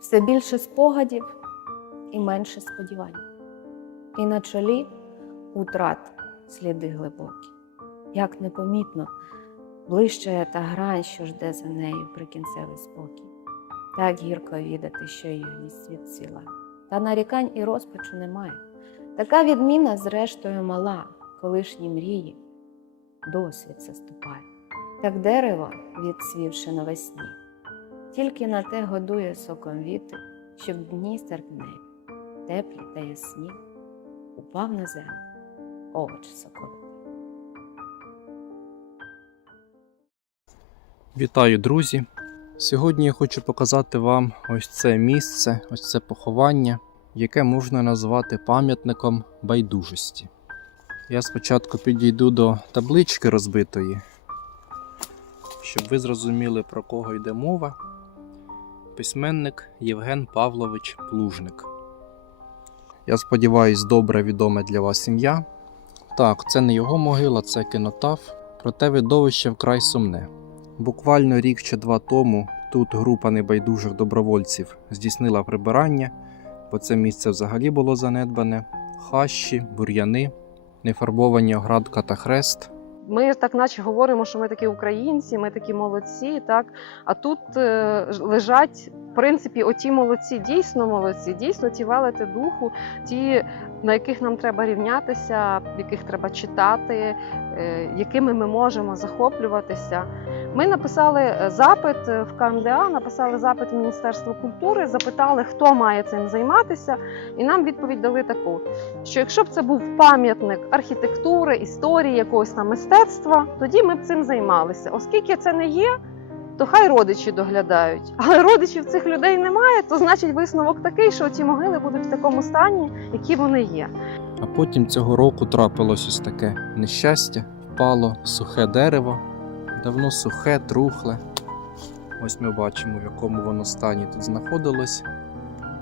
Все більше спогадів і менше сподівань. І на чолі утрат сліди глибокі. Як непомітно ближчає та грань, що жде за нею прикінцевий спокій. Так гірко відати, що юність відсіла. Та нарікань і розпачу немає. Така відміна, зрештою, мала, колишні мрії, досвід заступає. Так дерево, відсвівши навесні, тільки на те годує соком віти, щоб дні серпневі, теплі та ясні, упав на землю овоч соковитий. Вітаю, друзі! Сьогодні я хочу показати вам ось це місце, ось це поховання, яке можна назвати пам'ятником байдужості. Я спочатку підійду до таблички розбитої, щоб ви зрозуміли, про кого йде мова. Письменник Євген Павлович Плужник. Я сподіваюсь, добре відоме для вас ім'я. Так, це не його могила, це кінотаф, проте видовище вкрай сумне. Буквально рік чи два тому тут група небайдужих добровольців здійснила прибирання, бо це місце взагалі було занедбане. Хащі, бур'яни, нефарбовані оградка та хрест. Ми так наче говоримо, що ми такі українці, ми такі молодці, так а тут е, лежать в принципі оті молодці, дійсно молодці, дійсно ті велети духу, ті, на яких нам треба рівнятися, яких треба читати, е, якими ми можемо захоплюватися. Ми написали е, запит е, в КМДА, написали запит в Міністерство культури, запитали, хто має цим займатися, і нам відповідь дали таку: що якщо б це був пам'ятник архітектури, історії, якогось там мистецтва, тоді ми б цим займалися. Оскільки це не є, то хай родичі доглядають. Але родичів цих людей немає, то значить висновок такий, що ці могили будуть в такому стані, які вони є. А потім цього року трапилось ось таке нещастя, впало сухе дерево, давно сухе, трухле. Ось ми бачимо, в якому воно стані тут знаходилось,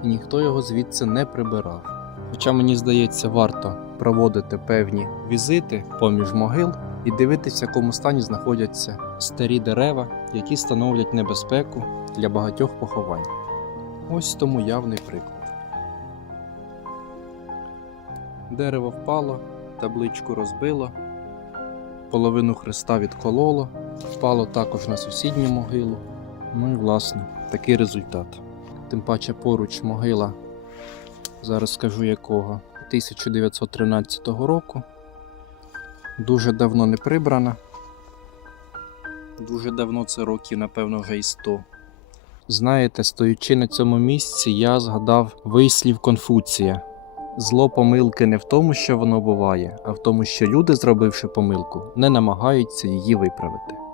і ніхто його звідси не прибирав. Хоча мені здається, варто проводити певні візити поміж могил і дивитися, в якому стані знаходяться старі дерева, які становлять небезпеку для багатьох поховань. Ось тому явний приклад. Дерево впало, табличку розбило, половину хреста відкололо, впало також на сусідню могилу. Ну і власне, такий результат. Тим паче поруч могила, зараз скажу якого, 1913 року. Дуже давно не прибрана. Дуже давно це років, напевно, вже і 100. Знаєте, стоючи на цьому місці, я згадав вислів Конфуція. Зло помилки не в тому, що воно буває, а в тому, що люди, зробивши помилку, не намагаються її виправити.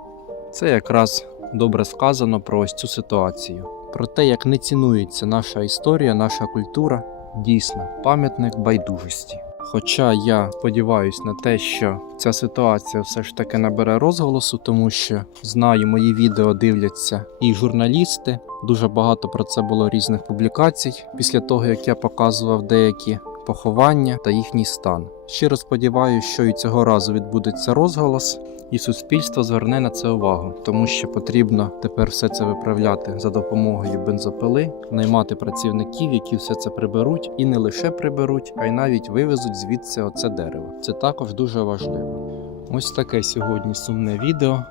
Це якраз добре сказано про ось цю ситуацію. Про те, як не цінується наша історія, наша культура, дійсно пам'ятник байдужості. Хоча я сподіваюся на те, що ця ситуація все ж таки набере розголосу, тому що знаю, мої відео дивляться і журналісти. Дуже багато про це було різних публікацій після того, як я показував деякі поховання та їхній стан. Щиро сподіваюся, що і цього разу відбудеться розголос, і суспільство зверне на це увагу, тому що потрібно тепер все це виправляти за допомогою бензопили, наймати працівників, які все це приберуть, і не лише приберуть, а й навіть вивезуть звідси оце дерево. Це також дуже важливо. Ось таке сьогодні сумне відео.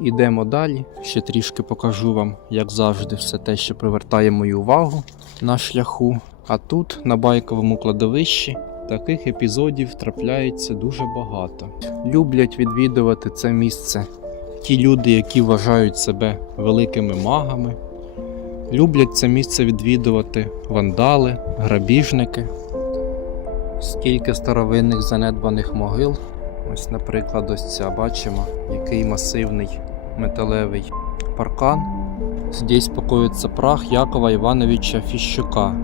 Ідемо далі. Ще трішки покажу вам, як завжди, все те, що привертає мою увагу на шляху. А тут, на байковому кладовищі, таких епізодів трапляється дуже багато. Люблять відвідувати це місце ті люди, які вважають себе великими магами. Люблять це місце відвідувати вандали, грабіжники. Скільки старовинних занедбаних могил. Ось, наприклад, ось ця бачимо, який масивний металевий паркан. Здесь покоїться прах Якова Івановича Фіщука.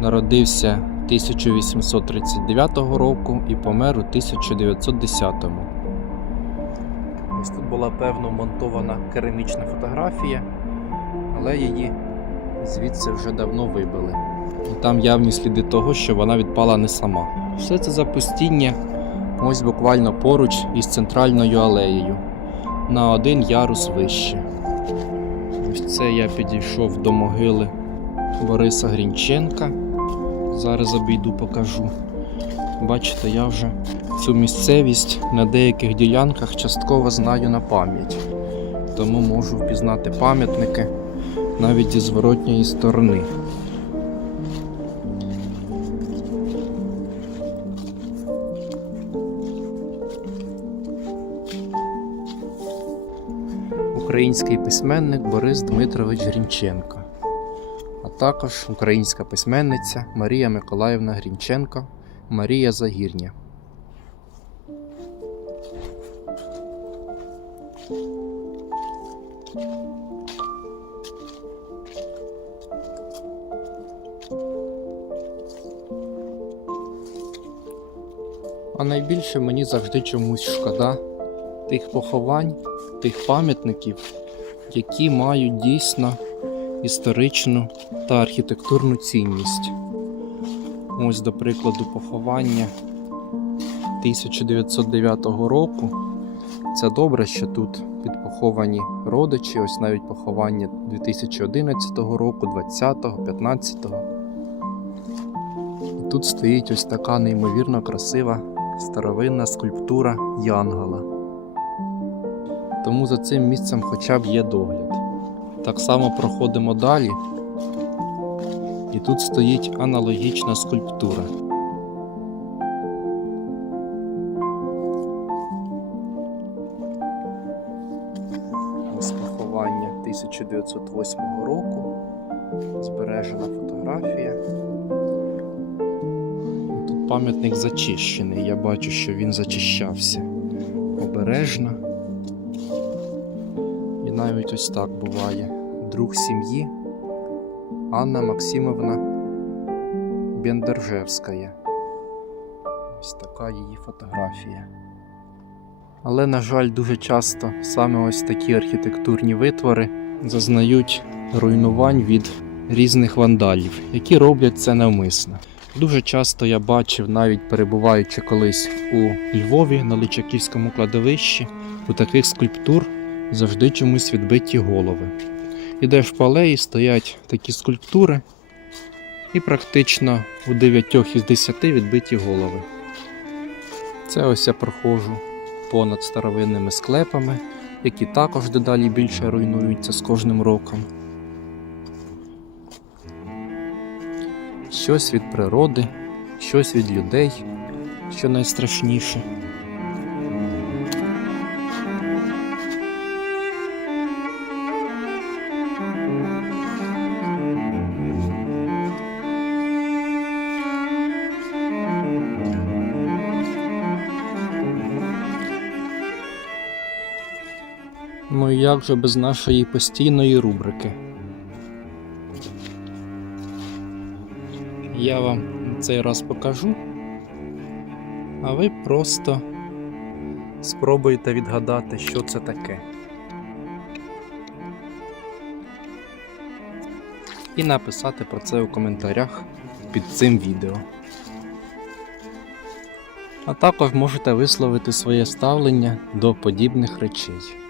Народився 1839 року і помер у 1910. Ось тут була певно монтована керамічна фотографія, але її звідси вже давно вибили. І там явні сліди того, що вона відпала не сама. Все це запустіння ось буквально поруч із центральною алеєю на один ярус вище. Ось Це я підійшов до могили Бориса Грінченка. Зараз обійду покажу. Бачите, я вже цю місцевість на деяких ділянках частково знаю на пам'ять. Тому можу впізнати пам'ятники навіть зі зворотньої сторони. Український письменник Борис Дмитрович Грінченко, також українська письменниця Марія Миколаївна Грінченко, Марія Загірня. А найбільше мені завжди чомусь шкода тих поховань, тих пам'ятників, які мають дійсно історичну та архітектурну цінність. Ось, до прикладу, поховання 1909 року. Це добре, що тут підпоховані родичі, ось навіть поховання 2011 року, 20-го, 15-го. І тут стоїть ось така неймовірно красива старовинна скульптура Янгола. Тому за цим місцем хоча б є догляд. Так само проходимо далі. І тут стоїть аналогічна скульптура. Ось поховання 1908 року. Збережена фотографія. І тут пам'ятник зачищений. Я бачу, що він зачищався обережно. І навіть ось так буває. Друг сім'ї Анна Максимовна Бендержевська. Ось така її фотографія. Але, на жаль, дуже часто саме ось такі архітектурні витвори зазнають руйнувань від різних вандалів, які роблять це навмисно. Дуже часто я бачив, навіть перебуваючи колись у Львові на Личаківському кладовищі, у таких скульптур завжди чомусь відбиті голови. Ідеш по алеї, стоять такі скульптури, і практично у 9 із 10 відбиті голови. Це ось я проходжу понад старовинними склепами, які також дедалі більше руйнуються з кожним роком. Щось від природи, щось від людей, що найстрашніше. Ну і як же без нашої постійної рубрики? Я вам цей раз покажу, а ви просто спробуйте відгадати, що це таке. І написати про це у коментарях під цим відео. А також можете висловити своє ставлення до подібних речей.